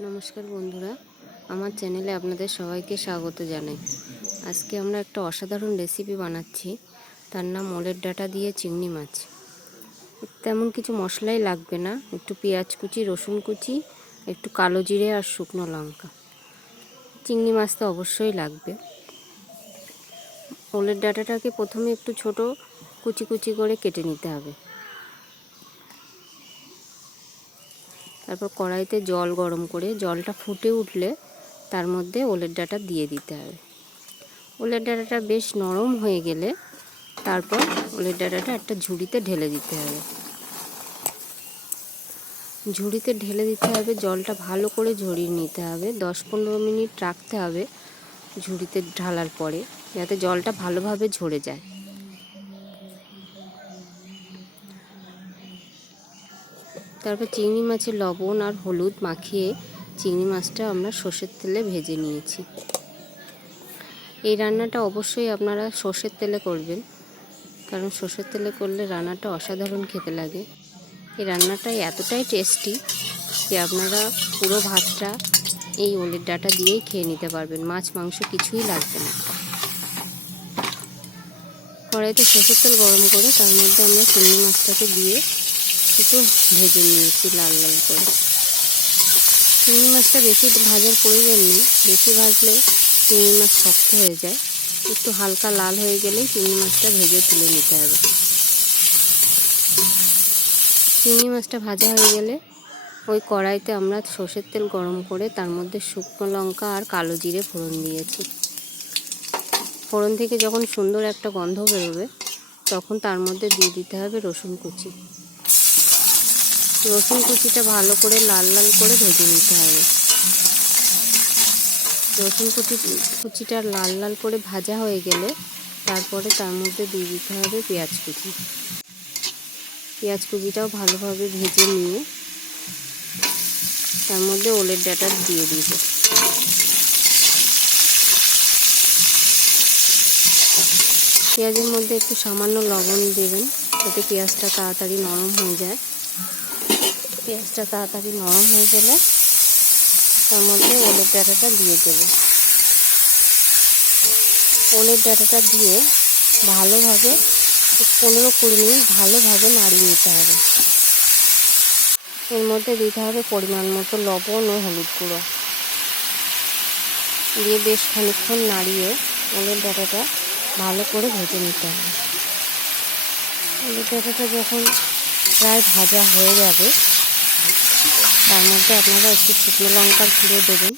নমস্কার বন্ধুরা, আমার চ্যানেলে আপনাদের সবাইকে স্বাগত জানাই। আজকে আমরা একটা অসাধারণ রেসিপি বানাচ্ছি, তার নাম ওলের ডাটা দিয়ে চিংড়ি মাছ। তেমন কিছু মশলাই লাগবে না, একটু পেঁয়াজ কুচি, রসুন কুচি, একটু কালো জিরে আর শুকনো লঙ্কা। চিংড়ি মাছ তো অবশ্যই লাগবে। ওলের ডাটাটাকে প্রথমে একটু ছোট কুচি কুচি করে কেটে নিতে হবে। তারপর কড়াইতে জল গরম করে জলটা ফুটে উঠলে তার মধ্যে ওলের ডাঁটা দিয়ে দিতে হবে। ওলের ডাঁটাটা বেশ নরম হয়ে গেলে তারপর ওলের ডাঁটাটা একটা ঝুড়িতে ঢেলে দিতে হবে। ঝুড়িতে ঢেলে দিতে হবে, জলটা ভালো করে ঝরিয়ে নিতে হবে, দশ পনেরো মিনিট রাখতে হবে ঝুড়িতে ঢালার পরে, যাতে জলটা ভালোভাবে ঝরে যায়। তারপর চিংড়ি মাছের লবণ আর হলুদ মাখিয়ে চিংড়ি মাছটা আমরা সর্ষের তেলে ভেজে নিয়েছি। এই রান্নাটা অবশ্যই আপনারা সর্ষের তেলে করবেন, কারণ সর্ষের তেলে করলে রান্নাটা অসাধারণ খেতে লাগে। এই রান্নাটা এতটাই টেস্টি যে আপনারা পুরো ভাতটা এই ওলের ডাটা দিয়েই খেয়ে নিতে পারবেন, মাছ, মাংস কিছুই লাগবে না। কড়াইতে সর্ষের তেল গরম করে তার মধ্যে আমরা চিংড়ি মাছটাকে দিয়ে একটু ভেজে নিয়েছি লাল লাল করে। চিংড়ি মাছটা বেশি ভাজার প্রয়োজন নেই। বেশি ভাজলে চিংড়ি মাছ শক্ত হয়ে যায়। একটু হালকা লাল হয়ে গেলেই চিংড়ি মাছটা ভেজে তুলে নিতে হবে। চিংড়ি মাছটা ভাজা হয়ে গেলে ওই কড়াইতে আমরা সর্ষের তেল গরম করে তার মধ্যে শুকনো লঙ্কা আর কালো জিরে ফোড়ন দিয়েছি। ফোড়ন থেকে যখন সুন্দর একটা গন্ধ বেরোবে, তখন তার মধ্যে দিয়ে দিতে হবে রসুন কুচি। রসুন কুচিটা ভালো করে লাল লাল করে ভেজে নিতে হবে। রসুন কুচি, কুচিটা লাল লাল করে ভাজা হয়ে গেলে তারপরে তার মধ্যে দিয়ে দিতে হবে পেঁয়াজ কুচি। পেঁয়াজ কুচিটাও ভালোভাবে ভেজে নিয়ে তার মধ্যে ওলের ডাটা দিয়ে দিব। পেঁয়াজের মধ্যে একটু সামান্য লবণ দেবেন, যাতে পেঁয়াজটা তাড়াতাড়ি নরম হয়ে যায়। পেঁয়াজটা তাড়াতাড়ি নরম হয়ে গেলে তার মধ্যে ওলের ডাটাটা দিয়ে দেব। ওলের ডাটাটা দিয়ে ভালোভাবে পনেরো কুড়ি মিনিট ভালোভাবে নাড়িয়ে নিতে হবে। এর মধ্যে দিতে হবে পরিমাণ মতো লবণ ও হলুদ গুঁড়ো। দিয়ে বেশ খানিক্ষণ নাড়িয়ে ওলের ডাটাটা ভালো করে ভেজে নিতে হবে। ওলের ডাটাটা যখন প্রায় ভাজা হয়ে যাবে তার মধ্যে আপনারা একটু শুকনো লঙ্কার গুঁড়ো দেবেন।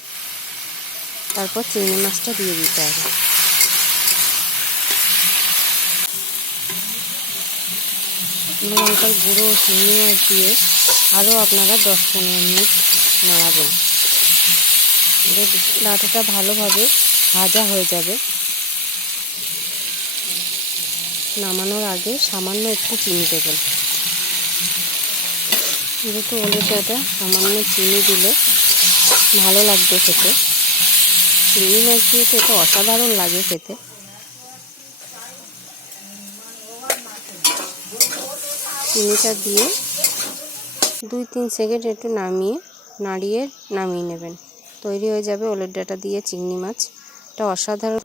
তারপর চিংড়ি মাছটা দিয়ে দিতে হবে। লঙ্কার গুঁড়ো চিংড়ি মাছ দিয়ে আরও আপনারা দশ পনেরো মিনিট নাড়াবেন। ডাটাটা ভালোভাবে ভাজা হয়ে যাবে। নামানোর আগে সামান্য একটু চিনি দেবেন। যেহেতু ডাটা সামান্য চিনি দিলে ভালো লাগবে খেতে। চিনি মাছ দিয়ে তো এটা অসাধারণ লাগে খেতে। চিনিটা দিয়ে দুই তিন সেকেন্ড একটু নামিয়ে, নাড়িয়ে নামিয়ে নেবেন। তৈরি হয়ে যাবে ওলের ডাটা দিয়ে চিংড়ি মাছ। এটা অসাধারণ